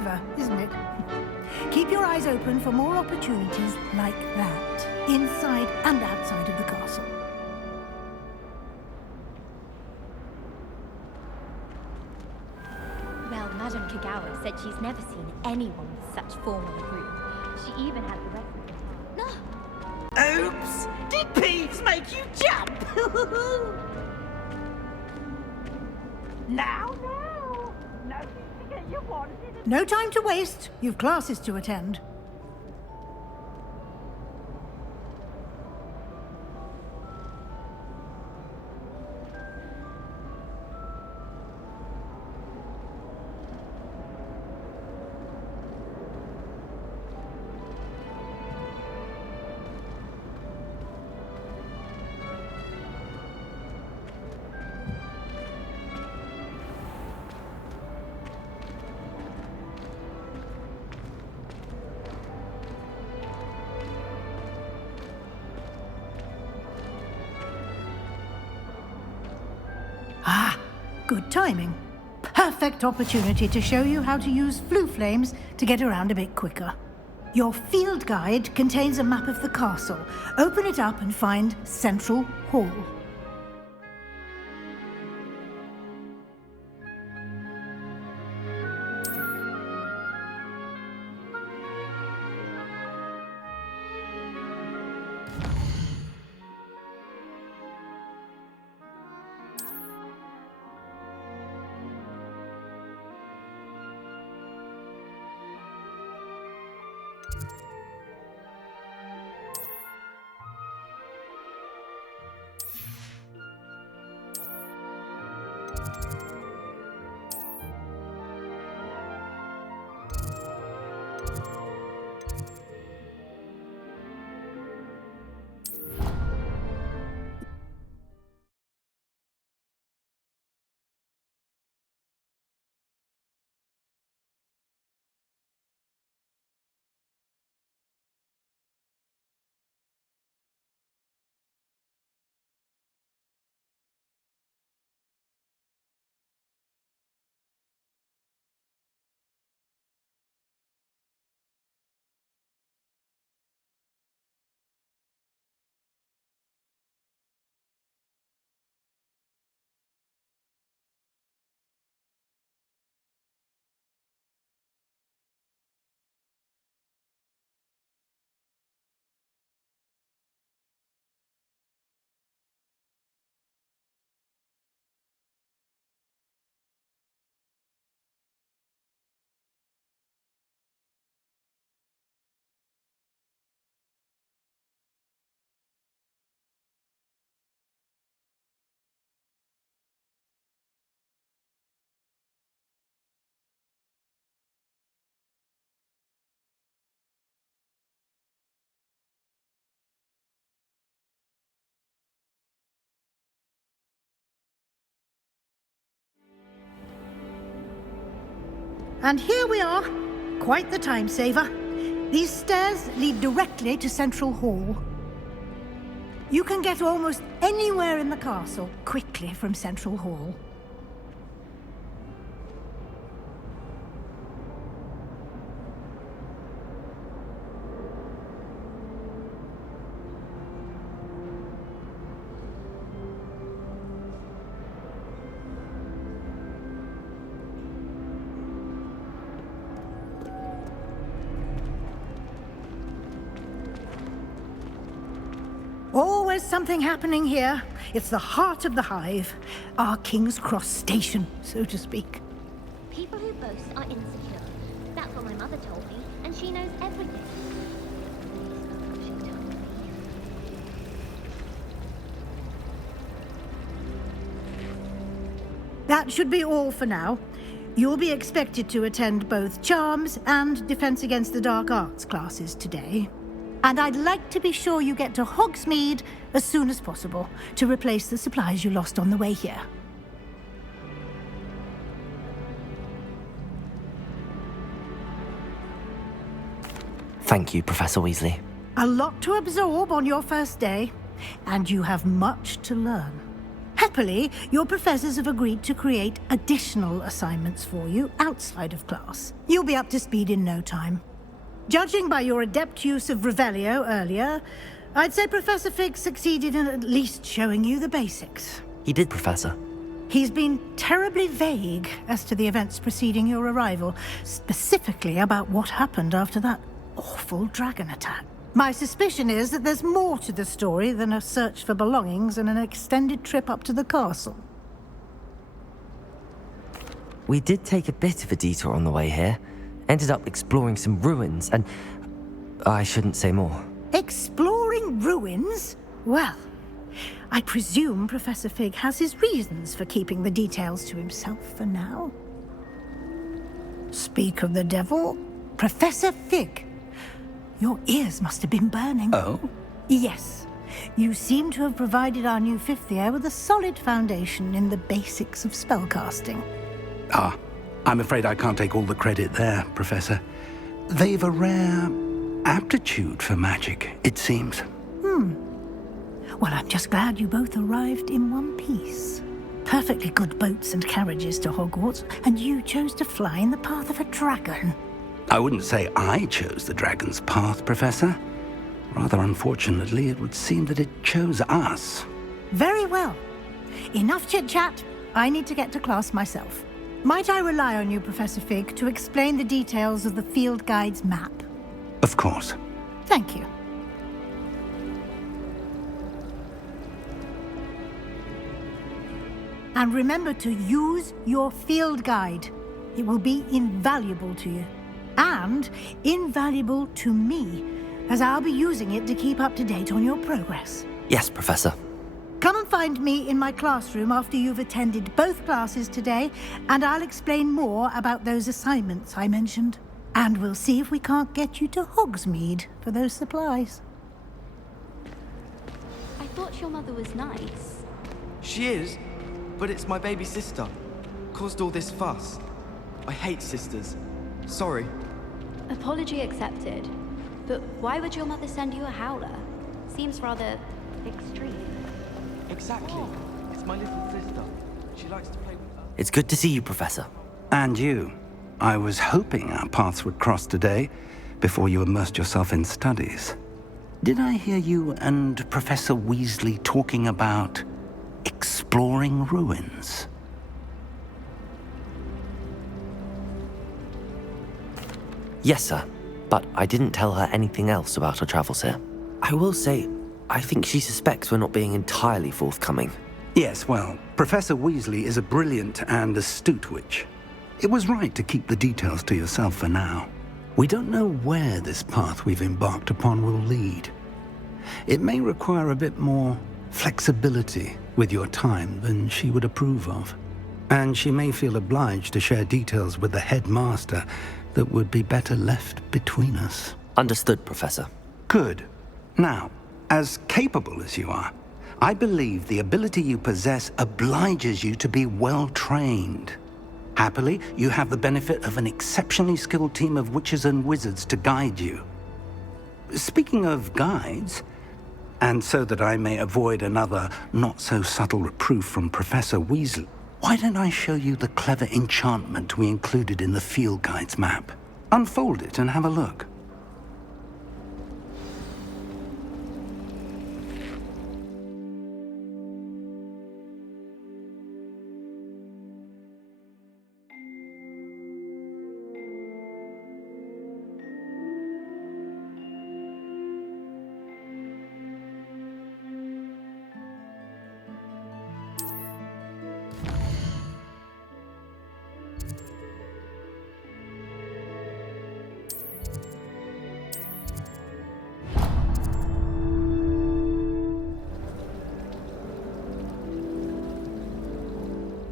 clever, isn't it? Keep your eyes open for more opportunities like that, inside and outside of the castle. Well, Madame Kagawa said she's never seen anyone with such formal a group. She even had the rest of them. No! Oops! Did Peeves make you jump? Now! Nothing to get you wanted. No time to waste. You've classes to attend. Ah, good timing. Perfect opportunity to show you how to use flue flames to get around a bit quicker. Your field guide contains a map of the castle. Open it up and find Central Hall. And here we are. Quite the time saver. These stairs lead directly to Central Hall. You can get almost anywhere in the castle quickly from Central Hall. Always something happening here. It's the heart of the hive. Our King's Cross station, so to speak. People who boast are insecure. That's what my mother told me, and she knows everything. She told me. That should be all for now. You'll be expected to attend both Charms and Defense Against the Dark Arts classes today. And I'd like to be sure you get to Hogsmeade as soon as possible to replace the supplies you lost on the way here. Thank you, Professor Weasley. A lot to absorb on your first day, and you have much to learn. Happily, your professors have agreed to create additional assignments for you outside of class. You'll be up to speed in no time. Judging by your adept use of Revelio earlier, I'd say Professor Fig succeeded in at least showing you the basics. He did, Professor. He's been terribly vague as to the events preceding your arrival, specifically about what happened after that awful dragon attack. My suspicion is that there's more to the story than a search for belongings and an extended trip up to the castle. We did take a bit of a detour on the way here. Ended up exploring some ruins, and I shouldn't say more. Exploring ruins? Well, I presume Professor Fig has his reasons for keeping the details to himself for now. Speak of the devil, Professor Fig. Your ears must have been burning. Oh? Yes. You seem to have provided our new fifth year with a solid foundation in the basics of spellcasting. Ah, I'm afraid I can't take all the credit there, Professor. They've a rare aptitude for magic, it seems. Well, I'm just glad you both arrived in one piece. Perfectly good boats and carriages to Hogwarts, and you chose to fly in the path of a dragon. I wouldn't say I chose the dragon's path, Professor. Rather unfortunately, it would seem that it chose us. Very well. Enough chit-chat. I need to get to class myself. Might I rely on you, Professor Fig, to explain the details of the field guide's map? Of course. Thank you. And remember to use your field guide. It will be invaluable to you. And invaluable to me, as I'll be using it to keep up to date on your progress. Yes, Professor. Come and find me in my classroom after you've attended both classes today, and I'll explain more about those assignments I mentioned. And we'll see if we can't get you to Hogsmeade for those supplies. I thought your mother was nice. She is, but it's my baby sister. Caused all this fuss. I hate sisters. Sorry. Apology accepted. But why would your mother send you a howler? Seems rather extreme. Exactly. It's my little sister. She likes to play with her. It's good to see you, Professor. And you. I was hoping our paths would cross today, before you immersed yourself in studies. Did I hear you and Professor Weasley talking about exploring ruins? Yes, sir. But I didn't tell her anything else about our travels here. I will say, I think she suspects we're not being entirely forthcoming. Yes, well, Professor Weasley is a brilliant and astute witch. It was right to keep the details to yourself for now. We don't know where this path we've embarked upon will lead. It may require a bit more flexibility with your time than she would approve of. And she may feel obliged to share details with the headmaster that would be better left between us. Understood, Professor. Good. Now, as capable as you are, I believe the ability you possess obliges you to be well trained. Happily, you have the benefit of an exceptionally skilled team of witches and wizards to guide you. Speaking of guides, and so that I may avoid another not-so-subtle reproof from Professor Weasley, why don't I show you the clever enchantment we included in the field guide's map? Unfold it and have a look.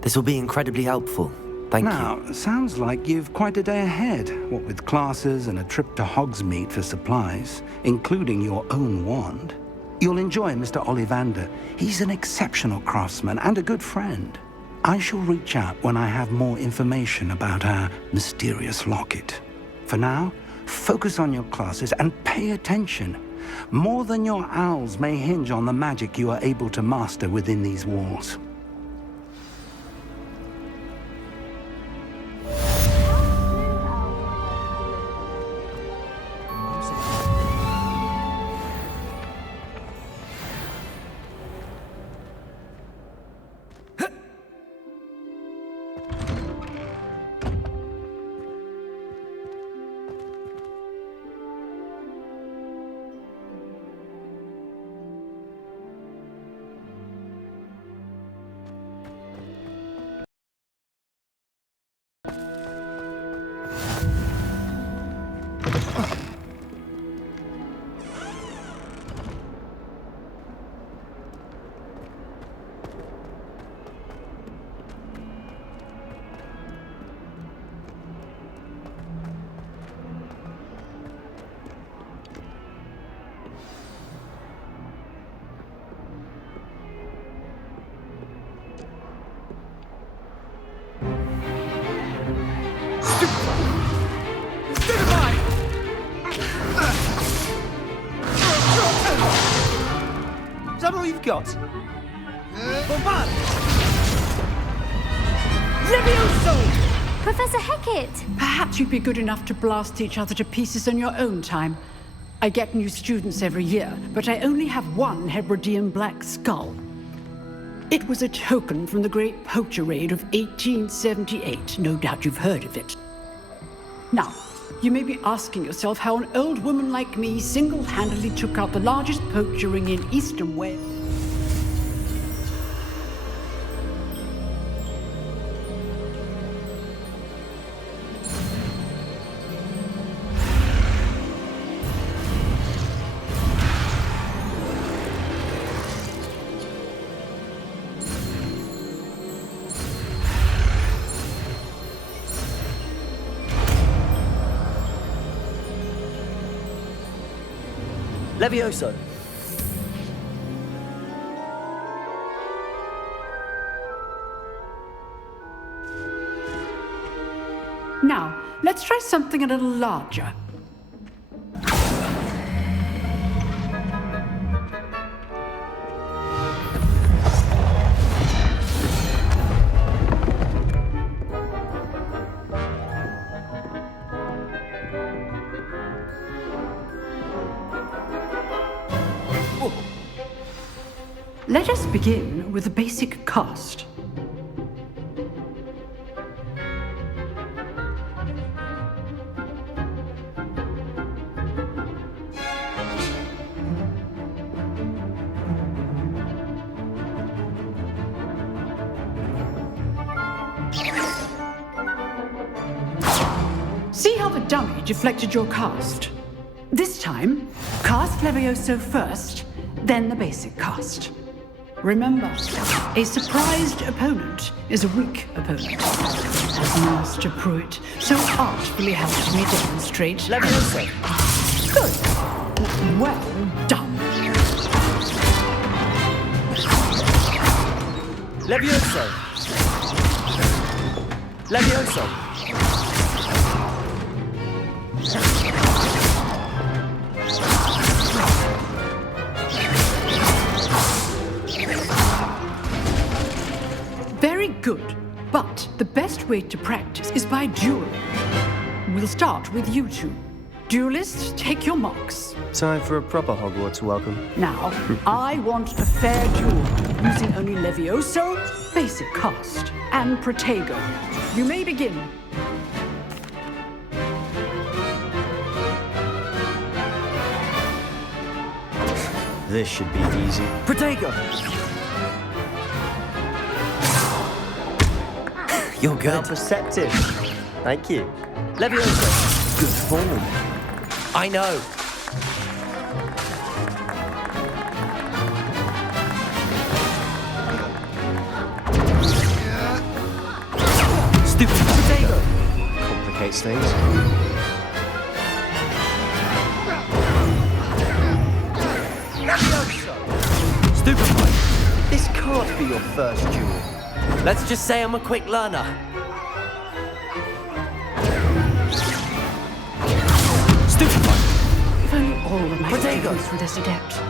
This will be incredibly helpful. Thank you. Now, sounds like you've quite a day ahead, what with classes and a trip to Hogsmeade for supplies, including your own wand. You'll enjoy Mr. Ollivander. He's an exceptional craftsman and a good friend. I shall reach out when I have more information about our mysterious locket. For now, focus on your classes and pay attention. More than your owls may hinge on the magic you are able to master within these walls. that all you've got? Bombard! Levioso! Professor Hecat! Perhaps you'd be good enough to blast each other to pieces in your own time. I get new students every year, but I only have one Hebridean black skull. It was a token from the Great Poacher Raid of 1878. No doubt you've heard of it. Now, you may be asking yourself how an old woman like me single-handedly took out the largest poacher ring in eastern Wales. Levioso! Now, let's try something a little larger. Let us begin with a basic cast. See how the dummy deflected your cast? This time, cast Levioso first, then the basic cast. Remember, a surprised opponent is a weak opponent, as Master Pruitt so artfully helped me demonstrate. Levioso! Good. Well done. Levioso! Levioso! Very good. But the best way to practice is by dueling. We'll start with you two. Duelists, take your marks. Time for a proper Hogwarts welcome. Now, I want a fair duel, using only Levioso, basic cast, and Protego. You may begin. This should be easy. Protego! You're How good. perceptive. Thank you. Levioso! Good form. I know. Stupid Protego! Complicates things. Stupefy! This can't be your first duel. Let's just say I'm a quick learner. Stupefy! If only all of my Protego! students were this adept.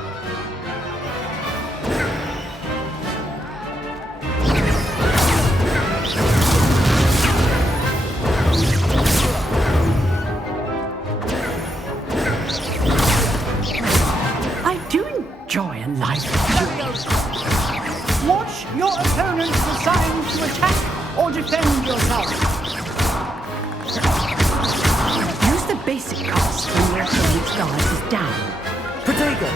I do enjoy a lively duel. Watch your opponent's assigned to attack or defend yourself. Use the basic cast when your opponent's guard is down. Protego!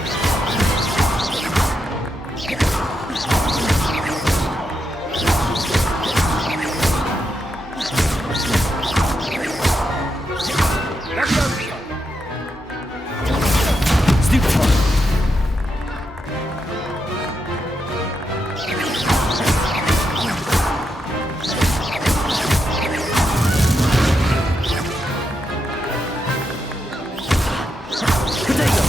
Stupefy! Protego!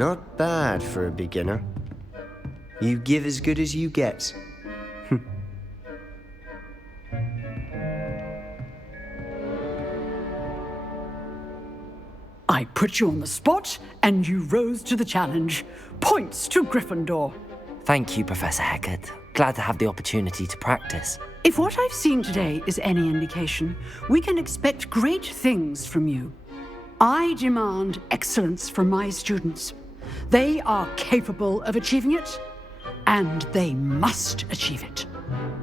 Not bad for a beginner. You give as good as you get. I put you on the spot, and you rose to the challenge. Points to Gryffindor. Thank you, Professor Hecat. Glad to have the opportunity to practice. If what I've seen today is any indication, we can expect great things from you. I demand excellence from my students. They are capable of achieving it, and they must achieve it.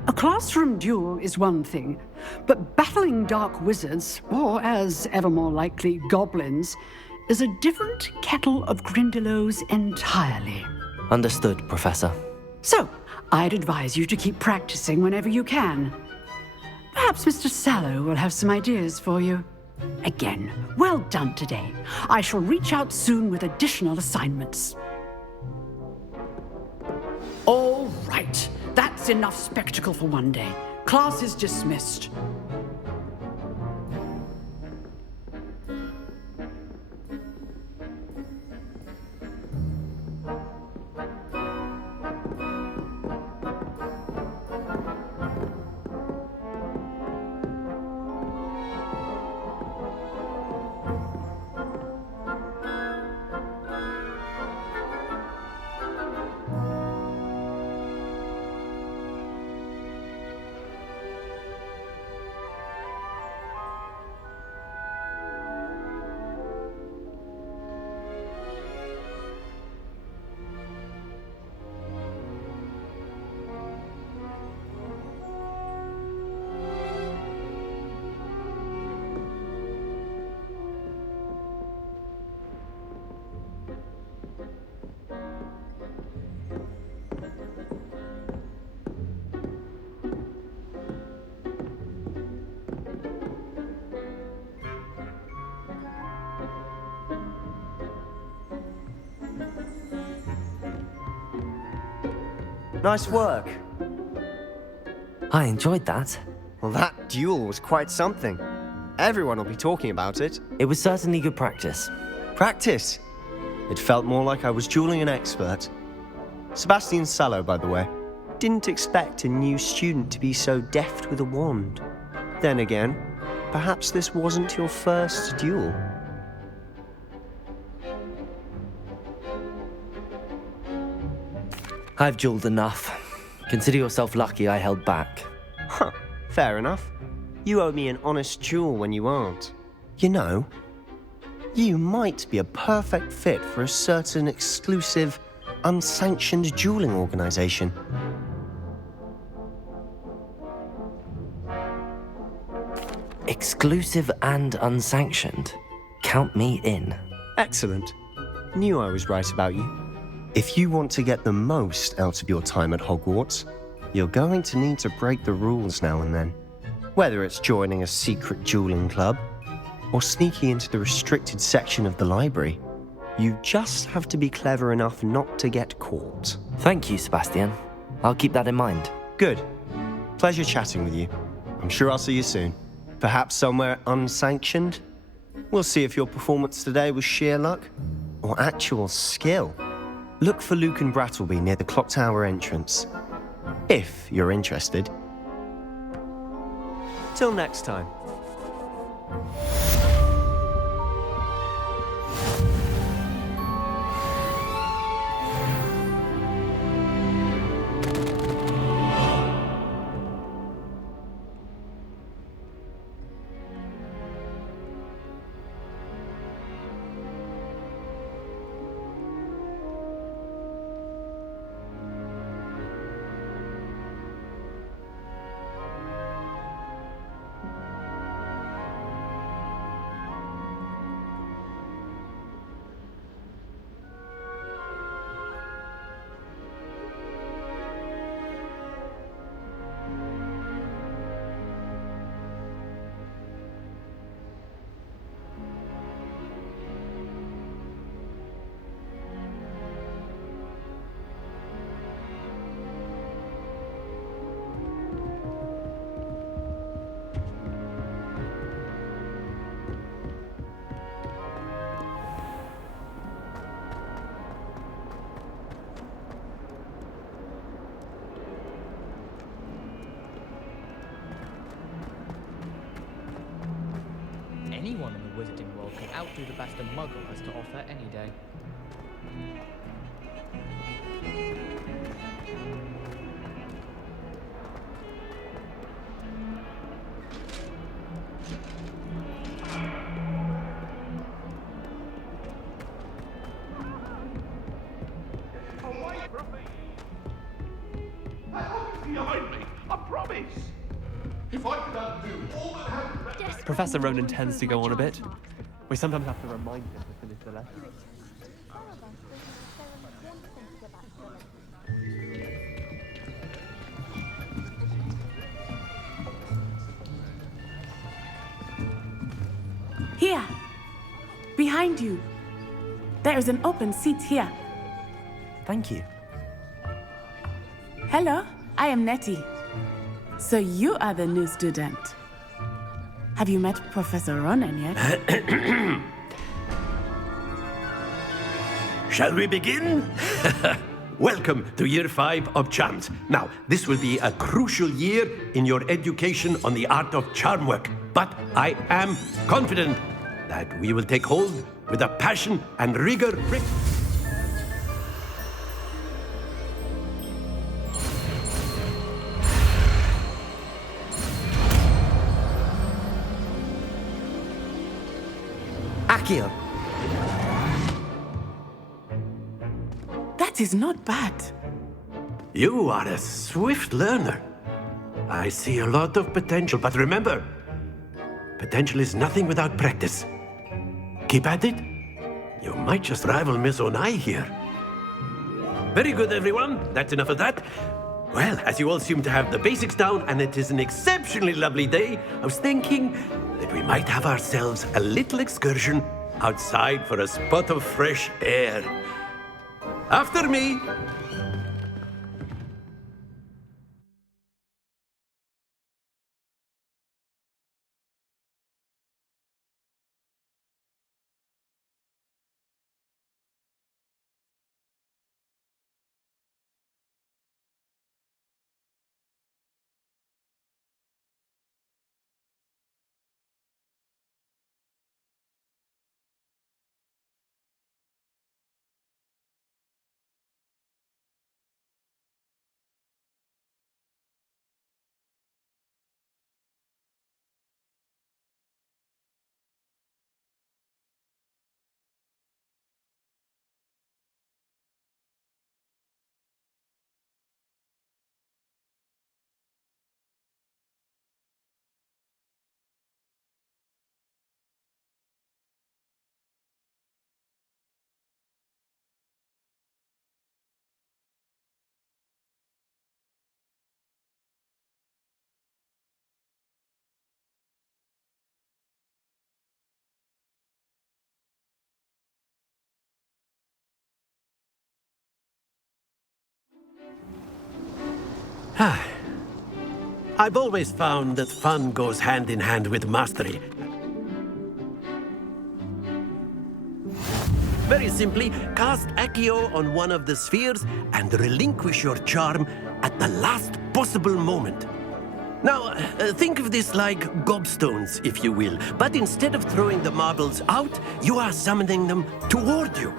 A classroom duel is one thing, but battling dark wizards, or as ever more likely, goblins, is a different kettle of Grindylows entirely. Understood, Professor. So, I'd advise you to keep practicing whenever you can. Perhaps Mr. Sallow will have some ideas for you. Again, well done today. I shall reach out soon with additional assignments. All right. That's enough spectacle for one day. Class is dismissed. Nice work. I enjoyed that. Well, that duel was quite something. Everyone will be talking about it. It was certainly good practice. Practice. It felt more like I was dueling an expert. Sebastian Sallow, by the way. Didn't expect a new student to be so deft with a wand. Then again, perhaps this wasn't your first duel. I've dueled enough. Consider yourself lucky I held back. Huh, fair enough. You owe me an honest duel when you aren't. You know, you might be a perfect fit for a certain exclusive, unsanctioned dueling organization. Exclusive and unsanctioned. Count me in. Excellent. Knew I was right about you. If you want to get the most out of your time at Hogwarts, you're going to need to break the rules now and then. Whether it's joining a secret dueling club, or sneaking into the restricted section of the library, you just have to be clever enough not to get caught. Thank you, Sebastian. I'll keep that in mind. Good. Pleasure chatting with you. I'm sure I'll see you soon. Perhaps somewhere unsanctioned? We'll see if your performance today was sheer luck or actual skill. Look for Luke and Brattleby near the clock tower entrance, if you're interested. Till next time. wizarding world can outdo the best a muggle has to offer any day. Behind me, I promise. If I could undo all that happened. Professor Ronan tends to go on a bit. We sometimes have to remind him to finish the lesson. Here, behind you. There is an open seat here. Thank you. Hello, I am Nettie. So you are the new student. Have you met Professor Ronan yet? Shall we begin? Welcome to Year 5 of Charms. Now, this will be a crucial year in your education on the art of charm work. But I am confident that we will take hold with a passion and rigor. Akio! That is not bad. You are a swift learner. I see a lot of potential, but remember, potential is nothing without practice. Keep at it. You might just rival Miss Onai here. Very good, everyone. That's enough of that. Well, as you all seem to have the basics down, and it is an exceptionally lovely day, I was thinking that we might have ourselves a little excursion outside for a spot of fresh air. After me. I've always found that fun goes hand in hand with mastery. Very simply, cast Accio on one of the spheres and relinquish your charm at the last possible moment. Now, think of this like gobstones, if you will, but instead of throwing the marbles out, you are summoning them toward you.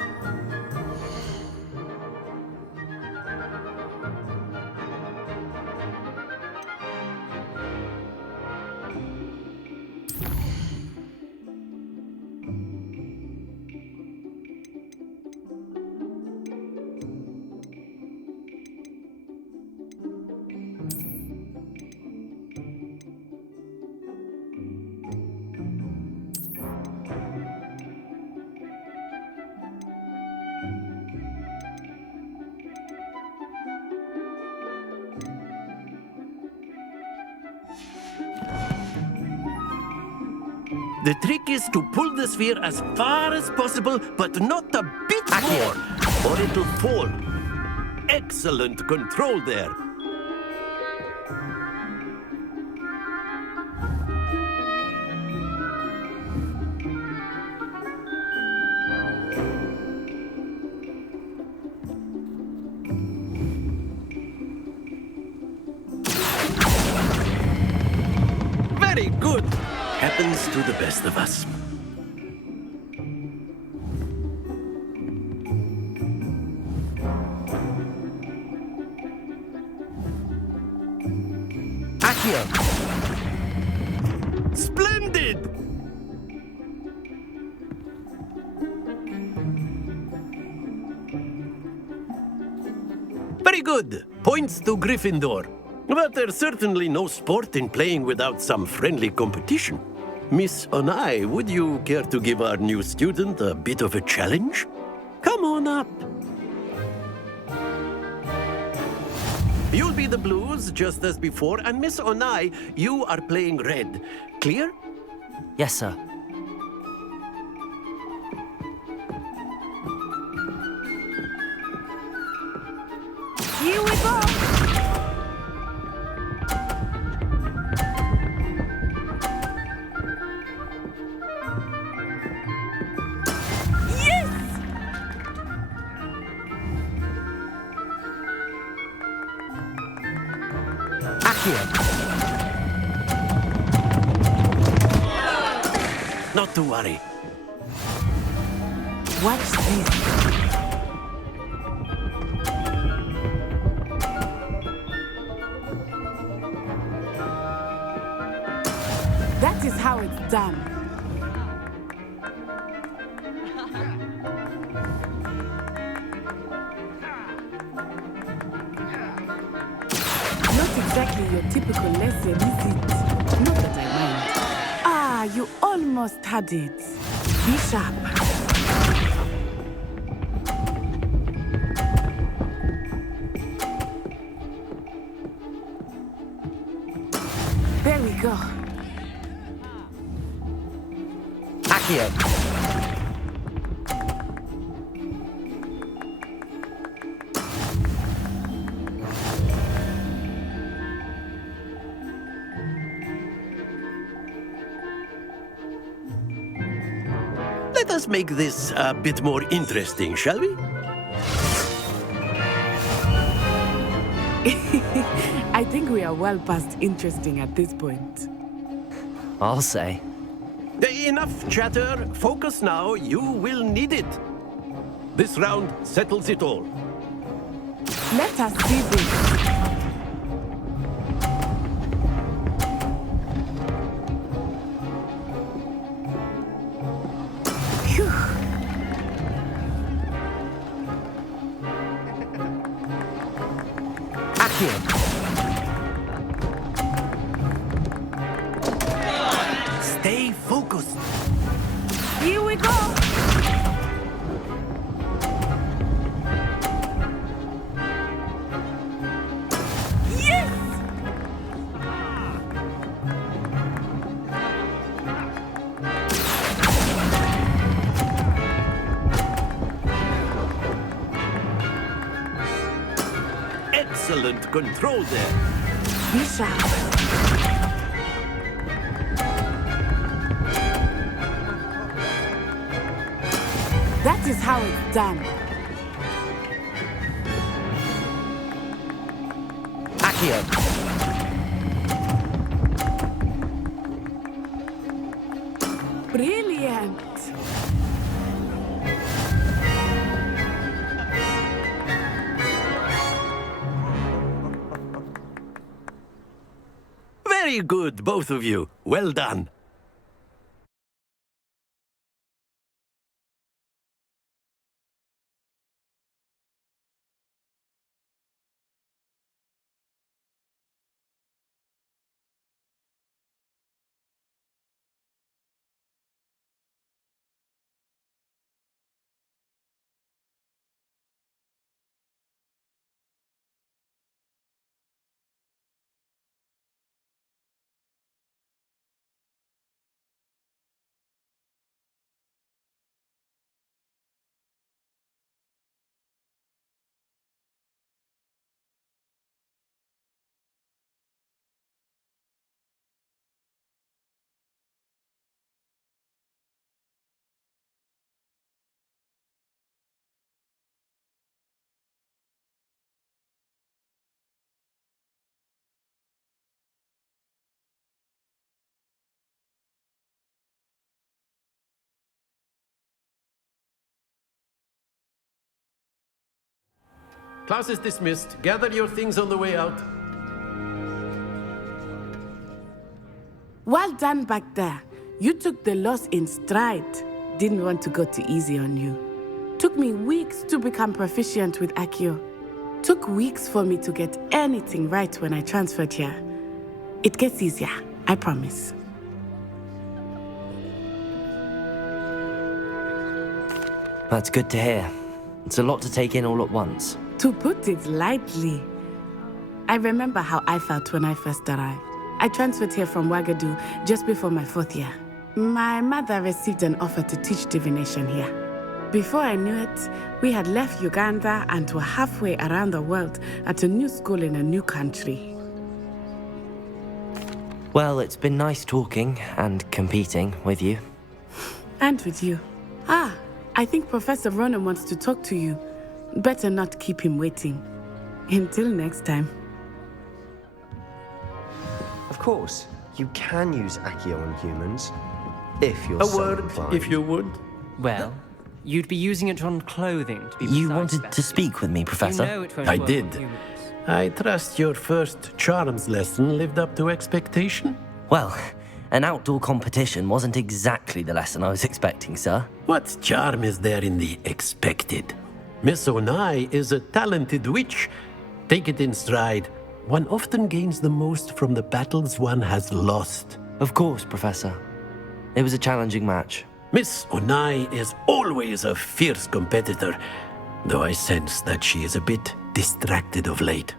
The trick is to pull the sphere as far as possible, but not a bit more, or it'll fall. Excellent control there. Very good. Happens to the best of us. Accio! Splendid! Very good. Points to Gryffindor. But there's certainly no sport in playing without some friendly competition. Miss Onai, would you care to give our new student a bit of a challenge? Come on up. You'll be the blues, just as before, and Miss Onai, you are playing red. Clear? Yes, sir. Here we go! Yes! Accio! Not to worry. Watch this. That is how it's done. Not exactly your typical lesson, is it? Not that I mind. Ah, you almost had it. Be sharp. There we go. Accio! Let us make this a bit more interesting, shall we? I think we are well past interesting at this point. I'll say. Enough chatter. Focus now. You will need it. This round settles it all. Let us see this. Phew. Accio! Stay focused. Here we go. Yes! Excellent control there. Be sharp. That is how it's done. Accio! Brilliant. Very good, both of you. Well done. Class is dismissed. Gather your things on the way out. Well done back there. You took the loss in stride. Didn't want to go too easy on you. Took me weeks to become proficient with Accio. Took weeks for me to get anything right when I transferred here. It gets easier, I promise. That's good to hear. It's a lot to take in all at once. To put it lightly, I remember how I felt when I first arrived. I transferred here from Ouagadougou just before my 4th year. My mother received an offer to teach divination here. Before I knew it, we had left Uganda and were halfway around the world at a new school in a new country. Well, it's been nice talking and competing with you. And with you. I think Professor Ronan wants to talk to you. Better not keep him waiting. Until next time. Of course, you can use Accio on humans, if you're A so word, inclined. if you would. Well, you'd be using it on clothing to be You precise, wanted to Bessie. speak with me, Professor? You know it won't I work did. on humans. I trust your first charms lesson lived up to expectation? Well, an outdoor competition wasn't exactly the lesson I was expecting, sir. What charm is there in the expected? Miss Onai is a talented witch. Take it in stride. One often gains the most from the battles one has lost. Of course, Professor. It was a challenging match. Miss Onai is always a fierce competitor, though I sense that she is a bit distracted of late.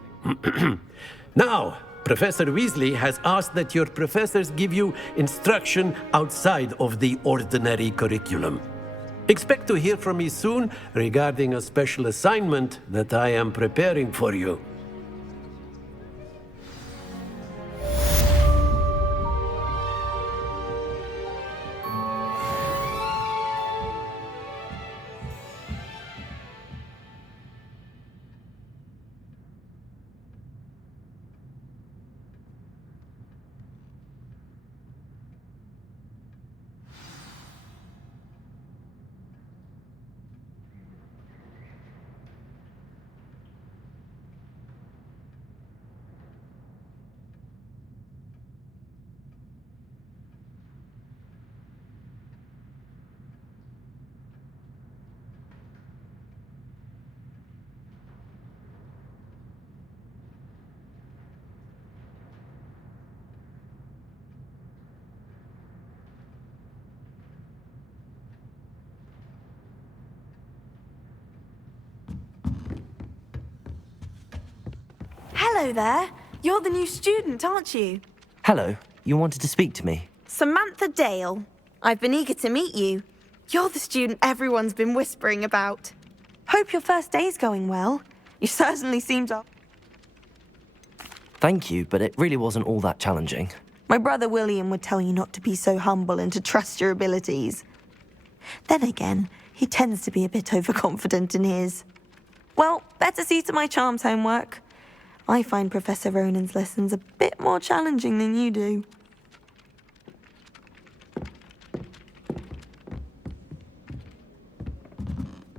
Now, Professor Weasley has asked that your professors give you instruction outside of the ordinary curriculum. Expect to hear from me soon regarding a special assignment that I am preparing for you. Hello there. You're the new student, aren't you? Hello, you wanted to speak to me? Samantha Dale. I've been eager to meet you. You're the student everyone's been whispering about. Hope your first day's going well. You certainly seem to... Thank you, but it really wasn't all that challenging. My brother William would tell you not to be so humble and to trust your abilities. Then again, he tends to be a bit overconfident in his. Well, better see to my charms homework. I find Professor Ronan's lessons a bit more challenging than you do.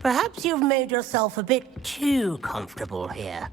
Perhaps you've made yourself a bit too comfortable here.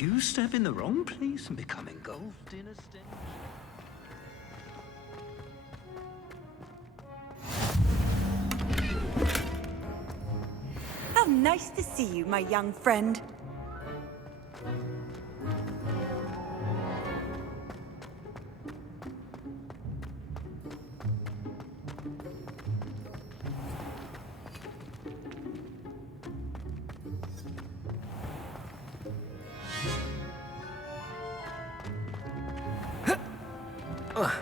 you step in the wrong place and become engulfed in a stench. How nice to see you, my young friend. Oh,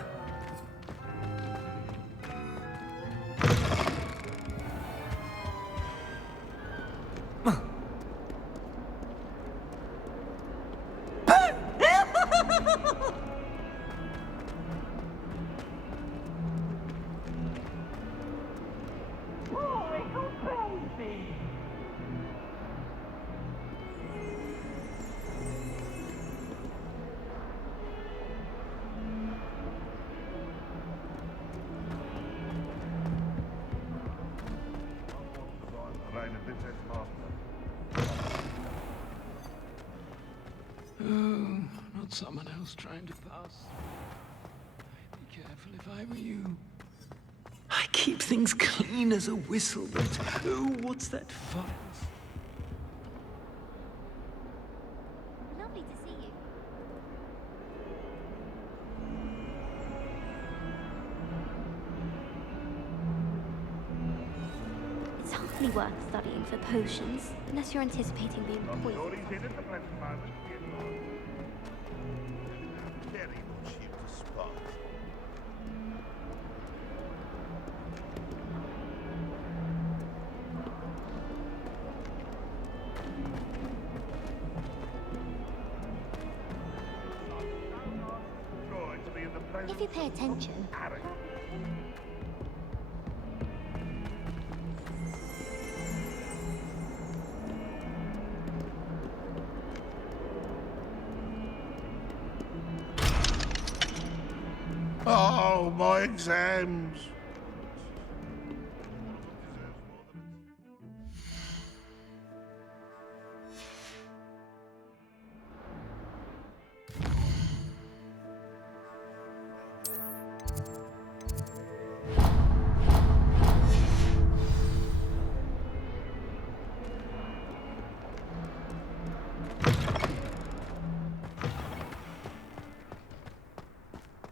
not someone else trying to pass. I'd be careful if I were you. I keep things clean as a whistle, but oh, what's that fuss? Lovely to see you. It's hardly worth studying for potions, unless you're anticipating being poisoned. If you pay attention, Oh, my exams.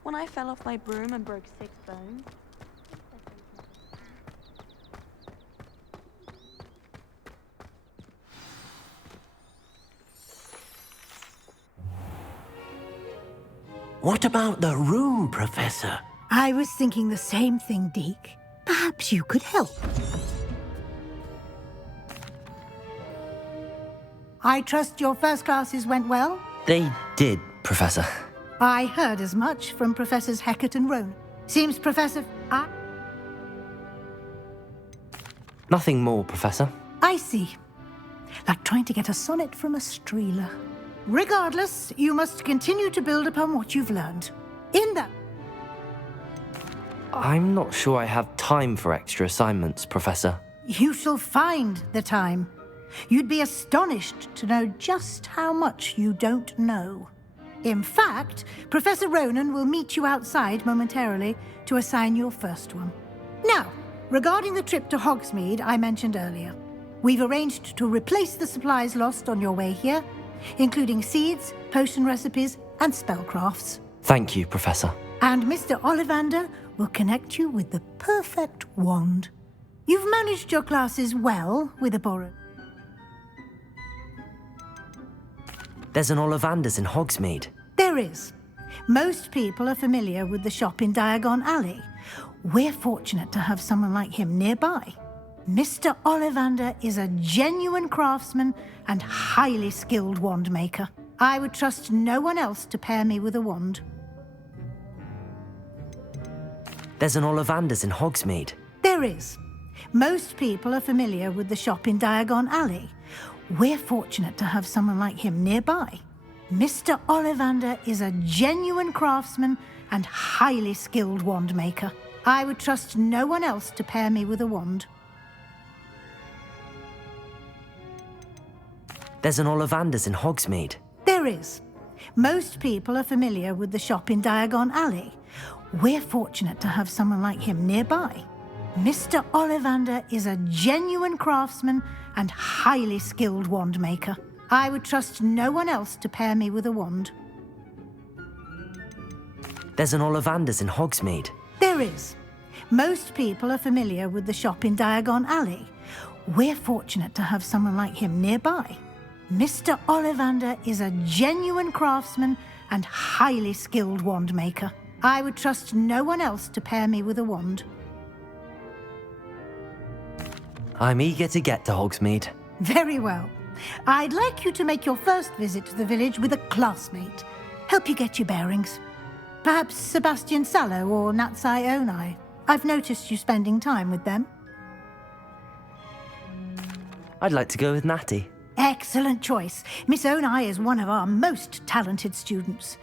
When I fell off my broom and broke 6 bones. What about the room, Professor? I was thinking the same thing, Deke. Perhaps you could help. I trust your first classes went well? They did, Professor. I heard as much from Professors Hecat and Roan. Seems Professor... Nothing more, Professor. I see. Like trying to get a sonnet from a streeler. Regardless, you must continue to build upon what you've learned. In that... I'm not sure I have time for extra assignments, Professor. You shall find the time. You'd be astonished to know just how much you don't know. In fact, Professor Ronan will meet you outside momentarily to assign your first one. Now, regarding the trip to Hogsmeade I mentioned earlier, we've arranged to replace the supplies lost on your way here, including seeds, potion recipes, and spellcrafts. Thank you, Professor. And Mr. Ollivander will connect you with the perfect wand. You've managed your classes well with a borrowed... There's an Ollivander's in Hogsmeade. There is. Most people are familiar with the shop in Diagon Alley. We're fortunate to have someone like him nearby. Mr. Ollivander is a genuine craftsman and highly skilled wand maker. I would trust no one else to pair me with a wand. There's an Ollivander's in Hogsmeade. There is. Most people are familiar with the shop in Diagon Alley. We're fortunate to have someone like him nearby. Mr. Ollivander is a genuine craftsman and highly skilled wand maker. I would trust no one else to pair me with a wand. There's an Ollivander's in Hogsmeade. There is. Most people are familiar with the shop in Diagon Alley. We're fortunate to have someone like him nearby. Mr. Ollivander is a genuine craftsman and highly skilled wand maker. I would trust no one else to pair me with a wand. There's an Ollivander's in Hogsmeade. There is. Most people are familiar with the shop in Diagon Alley. We're fortunate to have someone like him nearby. Mr. Ollivander is a genuine craftsman and highly skilled wand maker. I would trust no one else to pair me with a wand. I'm eager to get to Hogsmeade. Very well. I'd like you to make your first visit to the village with a classmate. Help you get your bearings. Perhaps Sebastian Sallow or Natsai Onai. I've noticed you spending time with them. I'd like to go with Natty. Excellent choice. Miss Onai is one of our most talented students.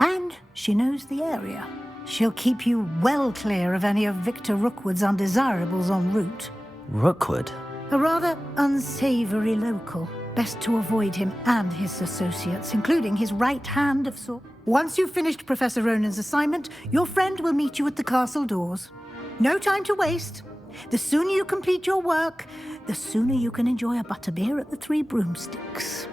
And she knows the area. She'll keep you well clear of any of Victor Rookwood's undesirables en route. Rookwood? A rather unsavory local. Best to avoid him and his associates, including his right hand of sorts. Once you've finished Professor Ronan's assignment, your friend will meet you at the castle doors. No time to waste. The sooner you complete your work, the sooner you can enjoy a butterbeer at the Three Broomsticks.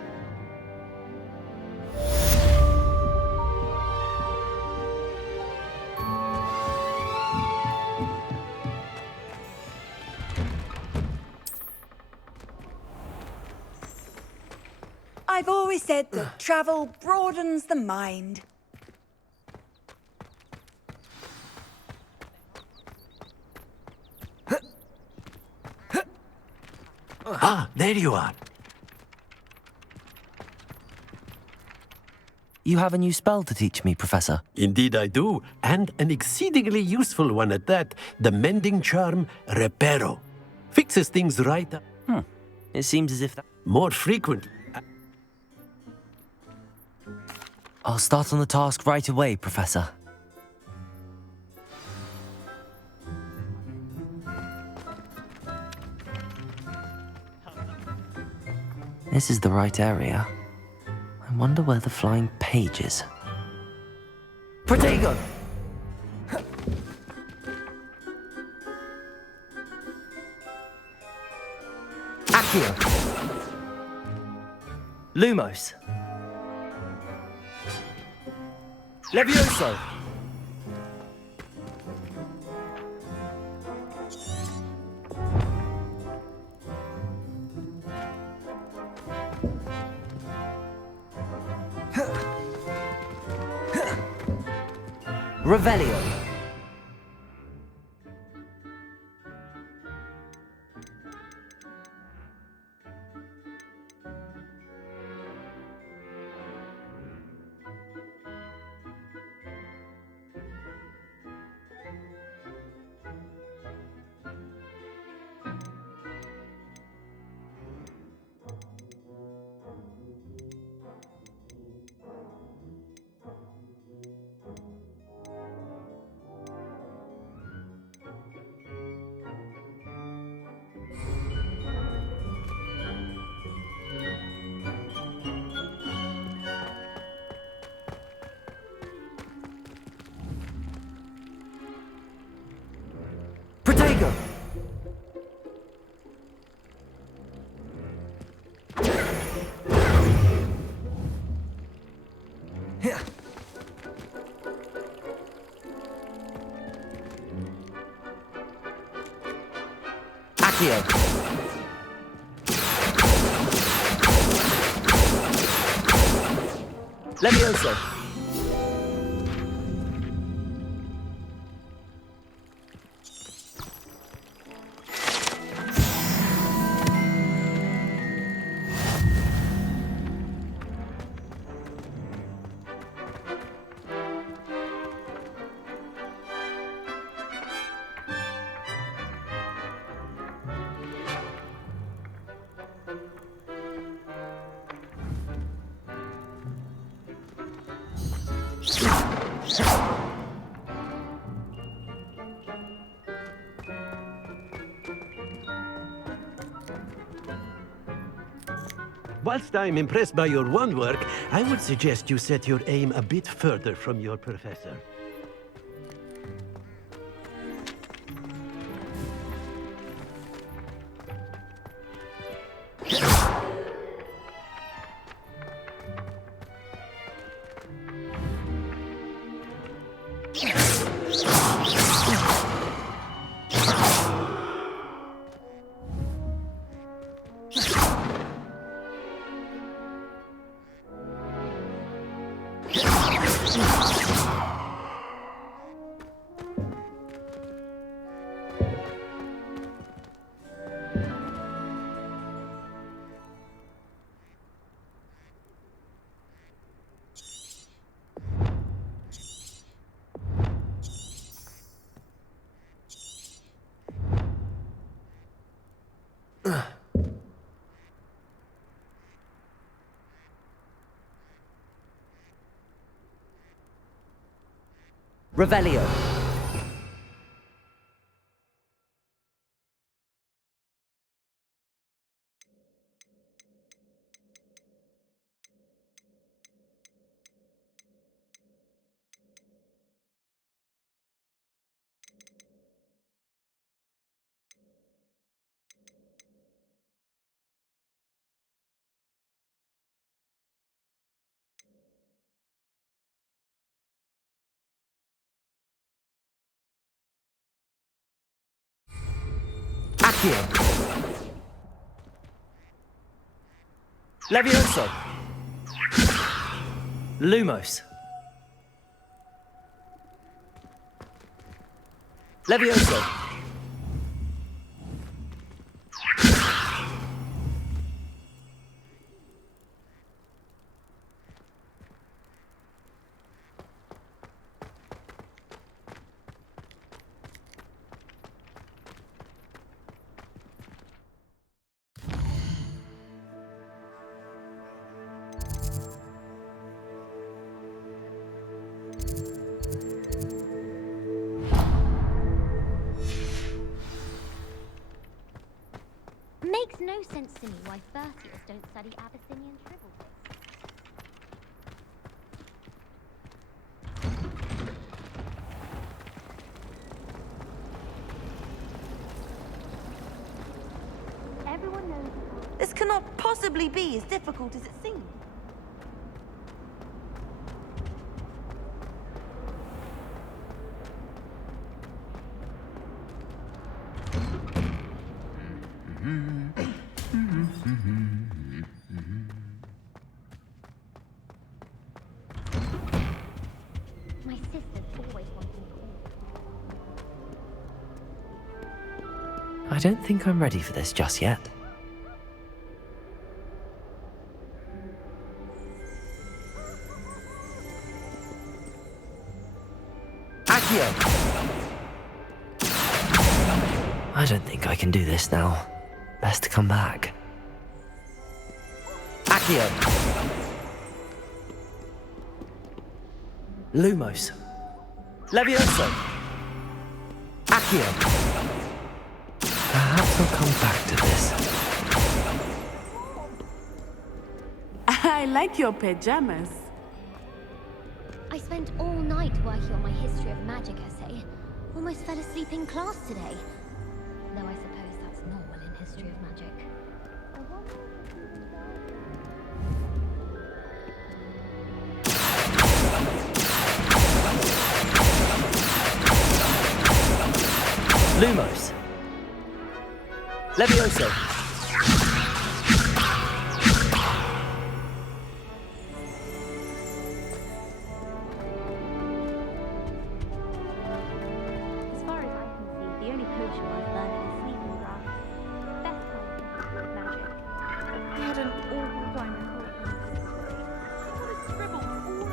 I've always said that travel broadens the mind. Ah, there you are. You have a new spell to teach me, Professor. Indeed I do, and an exceedingly useful one at that. The mending charm, Reparo. Fixes things right up. It seems as if that... More frequent. I'll start on the task right away, Professor. This is the right area. I wonder where the flying page is. Protego! Accio! Lumos! Levioso! Revelio! Protego! Accio! Levioso! Whilst I'm impressed by your wand work, I would suggest you set your aim a bit further from your professor. Revelio. Accio. Levioso. Lumos. Levioso. Makes no sense to me why first-years don't study Abyssinian chivalry. Everyone knows this cannot possibly be as difficult as it seems. My sister's always wanting to. I don't think I'm ready for this just yet. Accio! I don't think I can do this now. Best to come back. Accio! Lumos. Levioso. Accio. Perhaps I'll come back to this. I like your pajamas. I spent all night working on my history of magic essay. Almost fell asleep in class today. Though I suppose that's normal in history of magic. Lumos. Levioso. As far as I can see, the only potion worth learning is sleeping draught. Best kind of history of magic. I had an awful time in college. I got a scribble all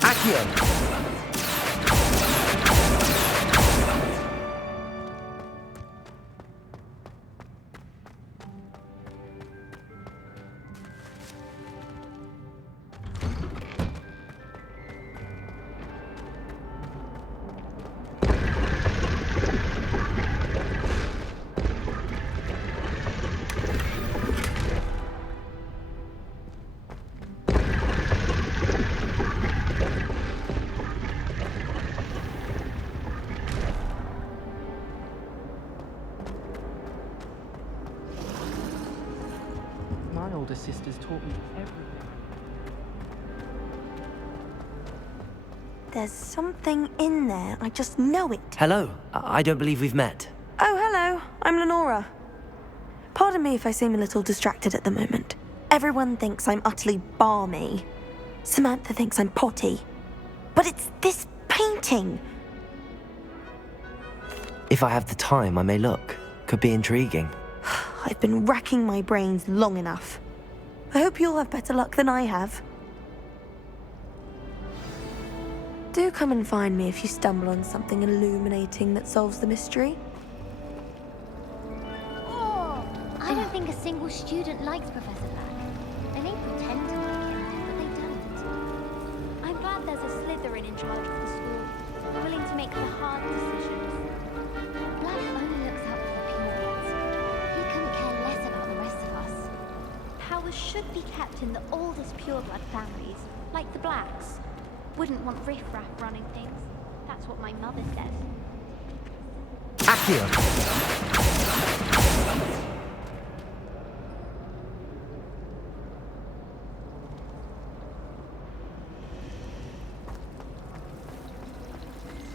Accio. sisters taught me everything. There's something in there. I just know it. Hello. I don't believe we've met. Oh, hello. I'm Lenora. Pardon me if I seem a little distracted at the moment. Everyone thinks I'm utterly balmy. Samantha thinks I'm potty. But it's this painting. If I have the time, I may look. Could be intriguing. I've been racking my brains long enough. I hope you'll have better luck than I have. Do come and find me if you stumble on something illuminating that solves the mystery. I don't think a single student likes Professor Black. They may pretend to like him, but they don't. I'm glad there's a Slytherin in charge of the school, willing to make the hard decisions. Black only looks out for the purebloods. He couldn't care less about the rest of us. Power should be kept in the oldest pureblood families, like the Blacks. Wouldn't want riffraff running things. That's what my mother says. Accio!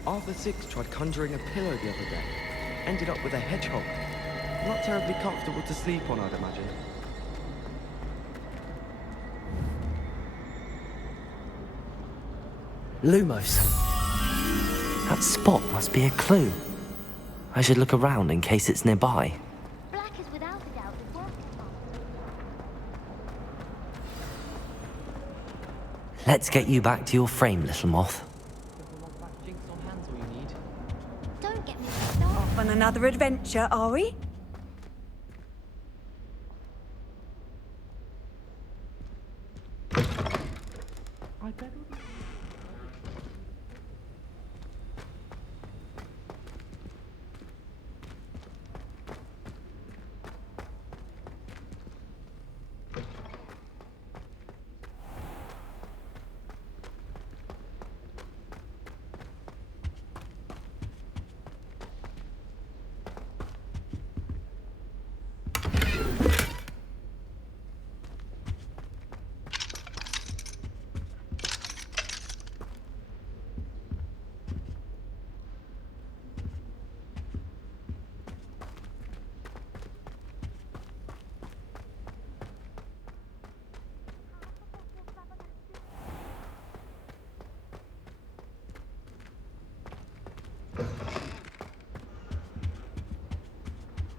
Arthur VI tried conjuring a pillow the other day. Ended up with a hedgehog. Not terribly comfortable to sleep on, I'd imagine. Lumos. That spot must be a clue. I should look around in case it's nearby. Black is without a doubt the worst. Let's get you back to your frame, little moth. Don't get me started. Off on another adventure, are we?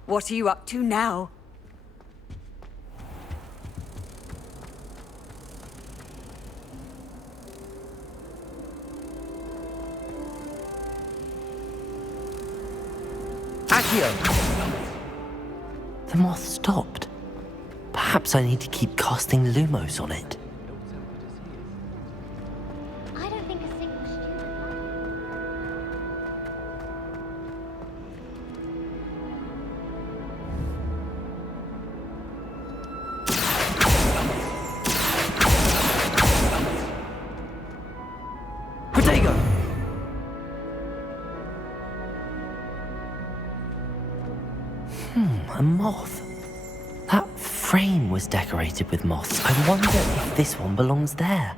What are you up to now? Accio! The moth stopped. Perhaps I need to keep casting Lumos on it. I don't think a single student Protego! A moth. That frame was decorated with moths. I wonder if this one belongs there.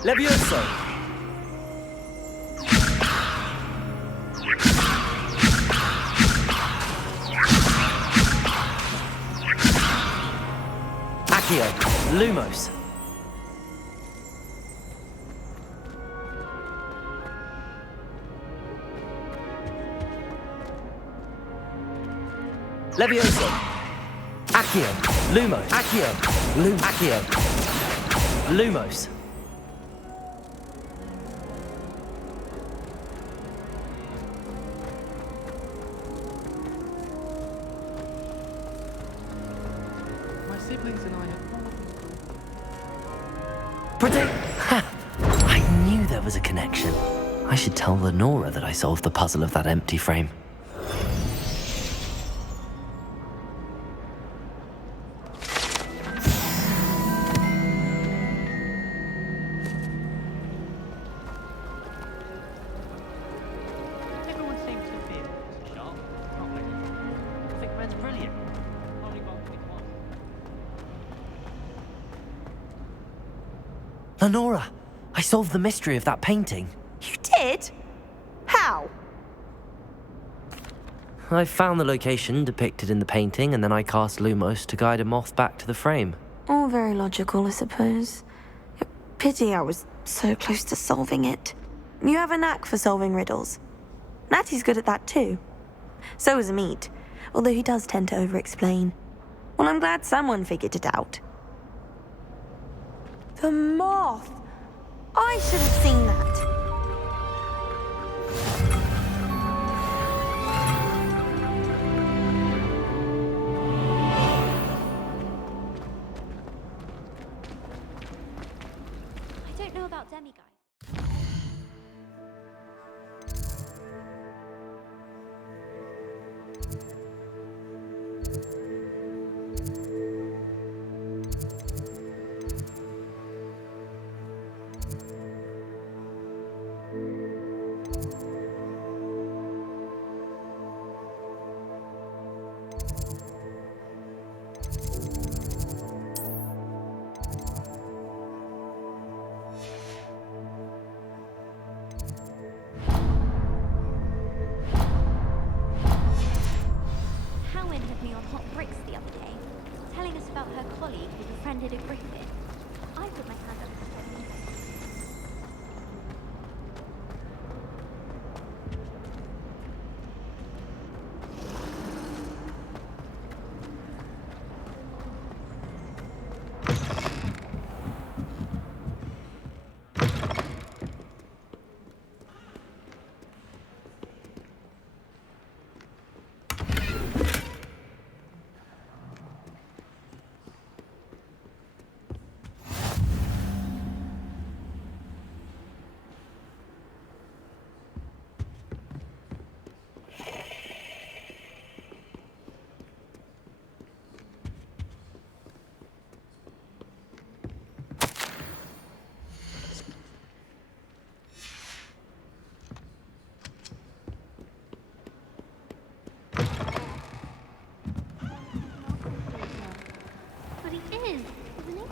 Levioso! Accio! Lumos! Levioso! Accio! Lumos! Accio! Accio! Lumos! My siblings and I have... Ha! I knew there was a connection. I should tell Lenora that I solved the puzzle of that empty frame. Everyone seems to feel it's sharp. Not really. I think Lenora, I solved the mystery of that painting. You did? How? I found the location depicted in the painting, and then I cast Lumos to guide a moth back to the frame. All very logical, I suppose. Pity I was so close to solving it. You have a knack for solving riddles. Natty's good at that too. So is Amit, although he does tend to over-explain. Well, I'm glad someone figured it out. The moth! I should have seen that. I don't know about Demi, guys. Telling us about her colleague who befriended a Griffin. I put my hand up to her. But he is, isn't he?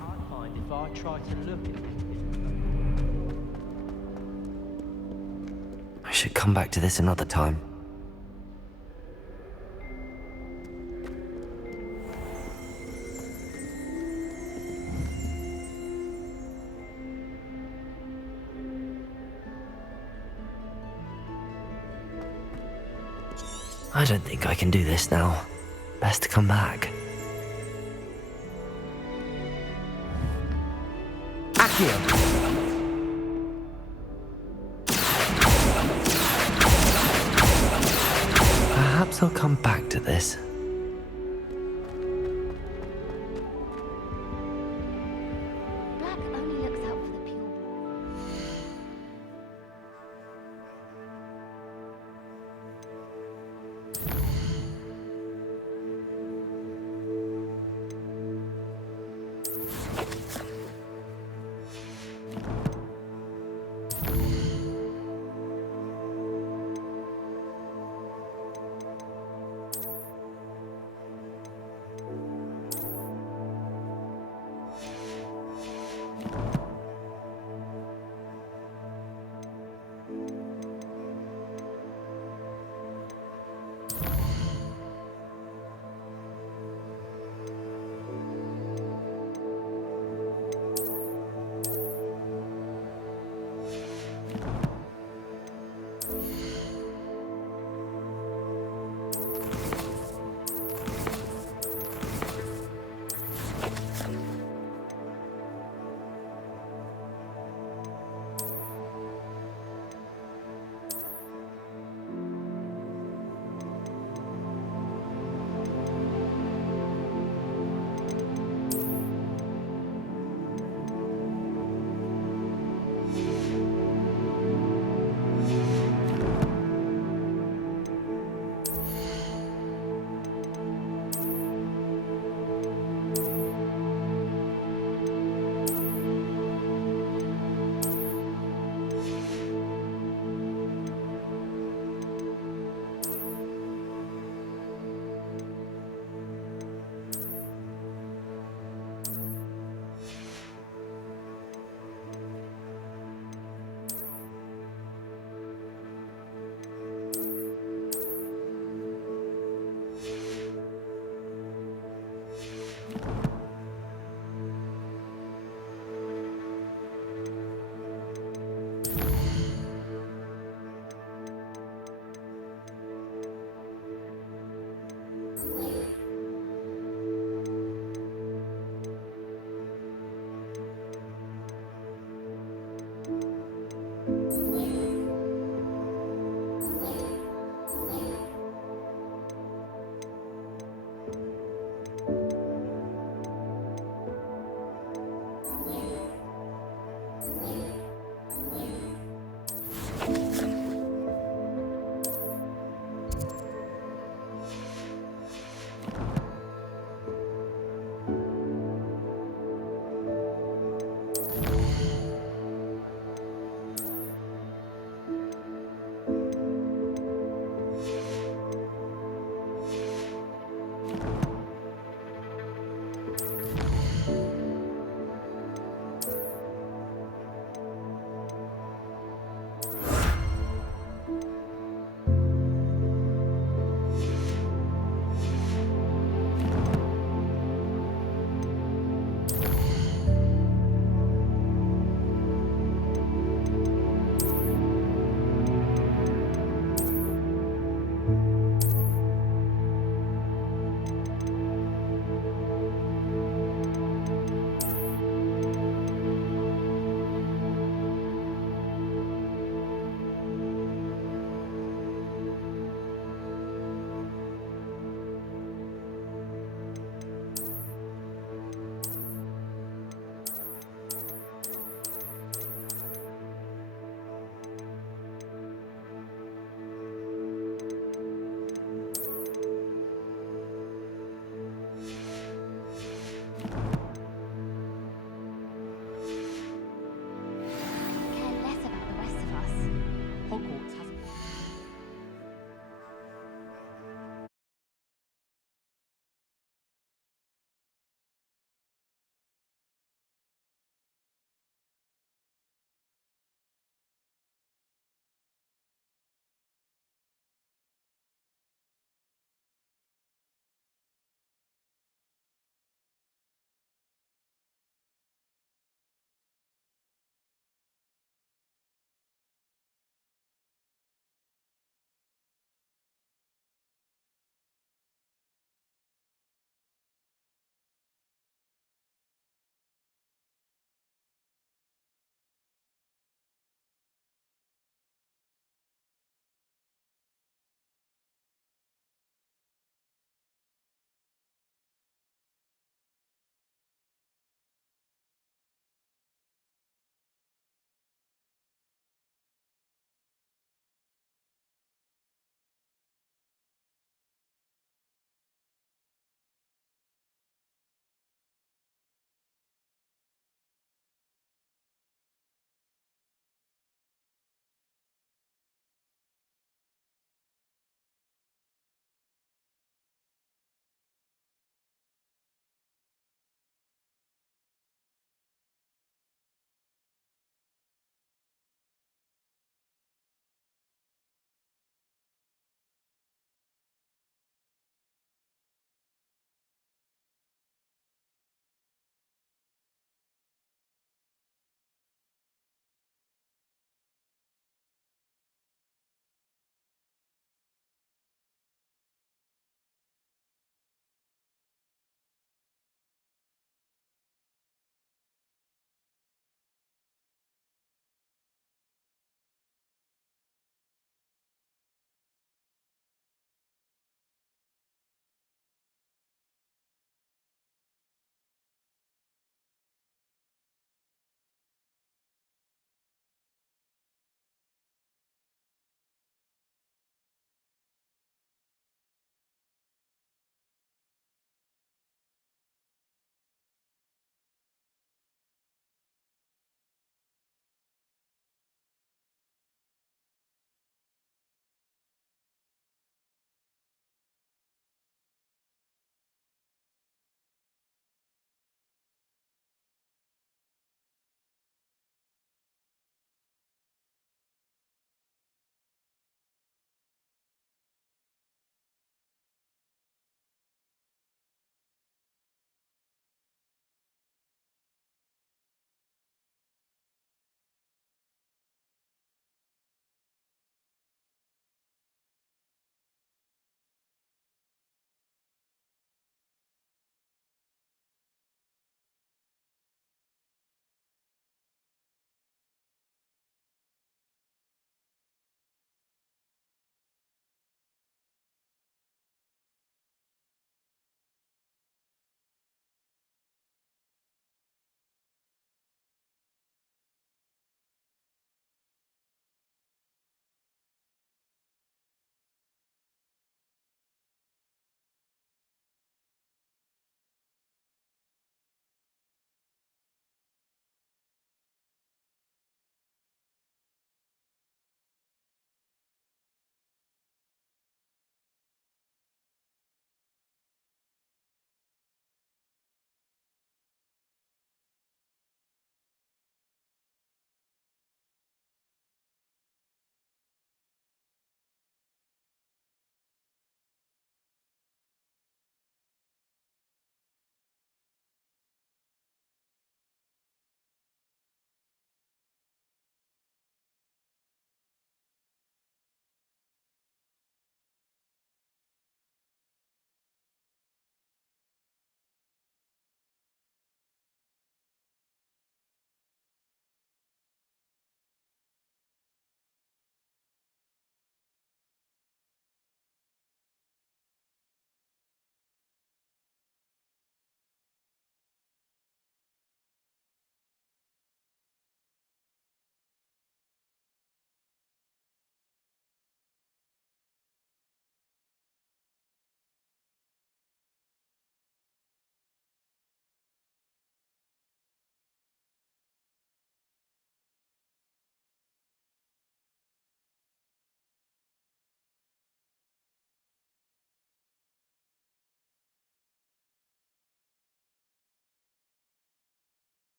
I'd find if I try to look at it. I should come back to this another time. I don't think I can do this now. Best to come back. Perhaps I'll come back to this